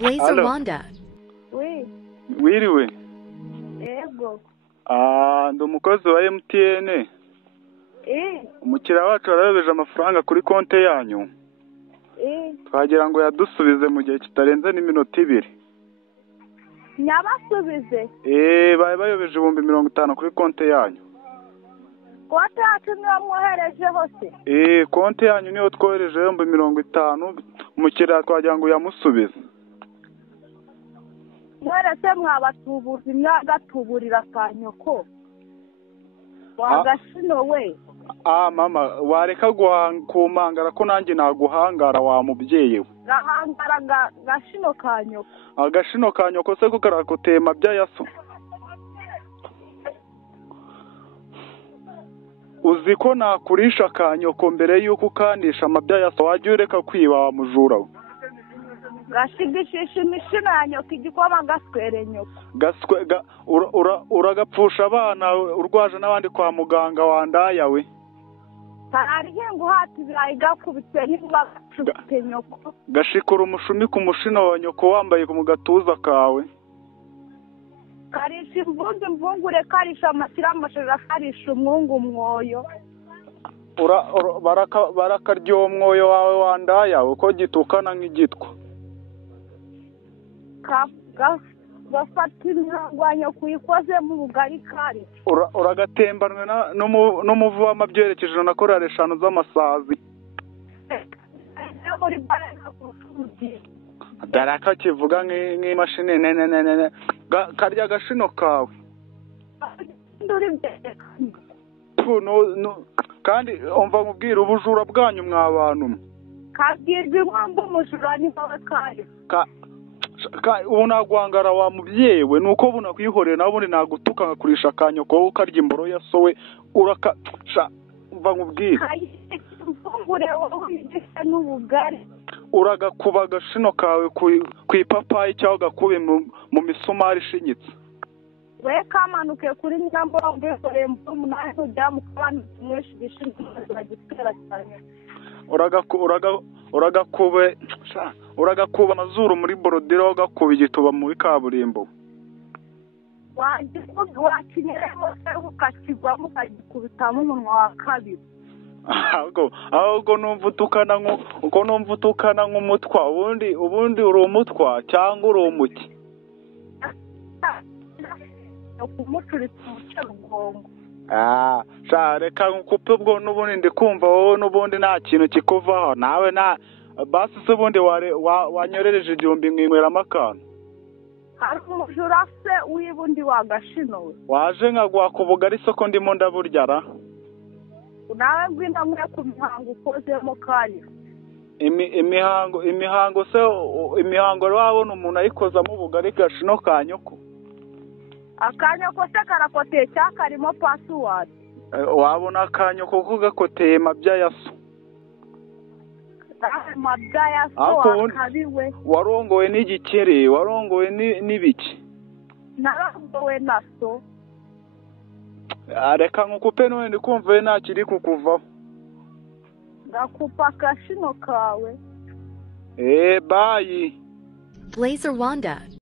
Blazer Alo. Wanda. Oui, Wiriwe. yego. Ndi umukozi wa MTN. Umukiriya wacu yarayobeje amafaranga kuri konti yanyu. Twagira ngo yadusubize mu gihe kitarenze n'iminota 2. Nyabasubize. Bari bayobeje 50,000 kuri konti yanyu. Konti yacu niyo mwohereje hose. Konti yanyu niyo twohereje 50,000. Umukiriya twagira ngo yamusubize. Mwerese mwabatubuzi mwagatuburira kanyoko. Wagashino we. Mama, wareka kumangara ko nanjye naguhangara wa mubyeyi we. Gahangara gashino kanyoko. Agashino kanyoko se ko karakutema byayaso. Uzi ko nakurisha kanyoko mbere yuko ukandisha amabyayaso wajya ureka kwiba wa mujura we. Gashigishisha imishino ya nyoka igikoma gaswere nyoko. Uragapfusha abana urwaje n'abandi kwa muganga wandaya we. Tararihe nguhati birayi gakubitse niba gacubite nyoko. Gashikura umushumi ku mushino wa nyoko wambaye ku gatuza kawe. Karisha imvungure karisha amashyira amashara karisha umwungu mwoyo. Barakarya uwo mwoyo wawe wandaya uko gitukana nk'igitwa. Gafata imihangwanyo kuyikoze mu bugari kari. Uragatembanwe n'umuvu w'amabyerekeje na korari 5 z'amasazi. Daraka kivuga nk'imashini nene karya gashino kawe. Kandi umva mubwira ubujura bwanyu mwabantu. Kabwirwa impamvu umujura ni wowe kari. Ubu naguhangara wa mubyeyi we nuko bunakwihorera nabundi nagutuka ngakurisha kanyoko ukarya imboro yasowe umva nkubwira. Imvungure wowe igisa n'ubugari. Uragakuba agashino kawe ku ipapayi cyangwa gakube mu misumari ishinyitse. We kamanuke kuri nyamborambo yore umunani ujya mu kabana mwinshi gishinzwe bagitera cyane. Uragakuba amazuru muri borodero ugakuba igituba muri kaburimbo. Wakinyeremo se ukakigwamo ukagikubitamo umunwa wa kabiri. ahubwo numva utukana nk'umutwa ubundi uri umutwa cyangwa uri umuki. Kumucuritsa umucarugongo. Reka nkukupe ubwo n'ubundi ndi kumva wowe n'ubundi nta kintu kikuvaho nawe basi se ubundi wanyorereje 1,000 nk'inkweramo akantu. Hari umujura se w'ibundi wagashino we. Waje nkaguha ku bugari isoko ndimo ndaburyara. Nawe ngwino mwe ku mihango ukozemo kanya. Imihango se imihango wabona umuntu ayikozamo ubugari gashino kanyoko. Akanyoko se karakoteye cyakarimo password. Wabona akanyoko ko gakoteye mabyayaso. Mabyayaso akabiwe. Warongowe n'igikere, warongowe n'ibiki. Narongowe naso. Reka nkukupe none ndikumva nta kiri kukuvaho. Gakupa kashino kawe. Bye. Blazer Wanda.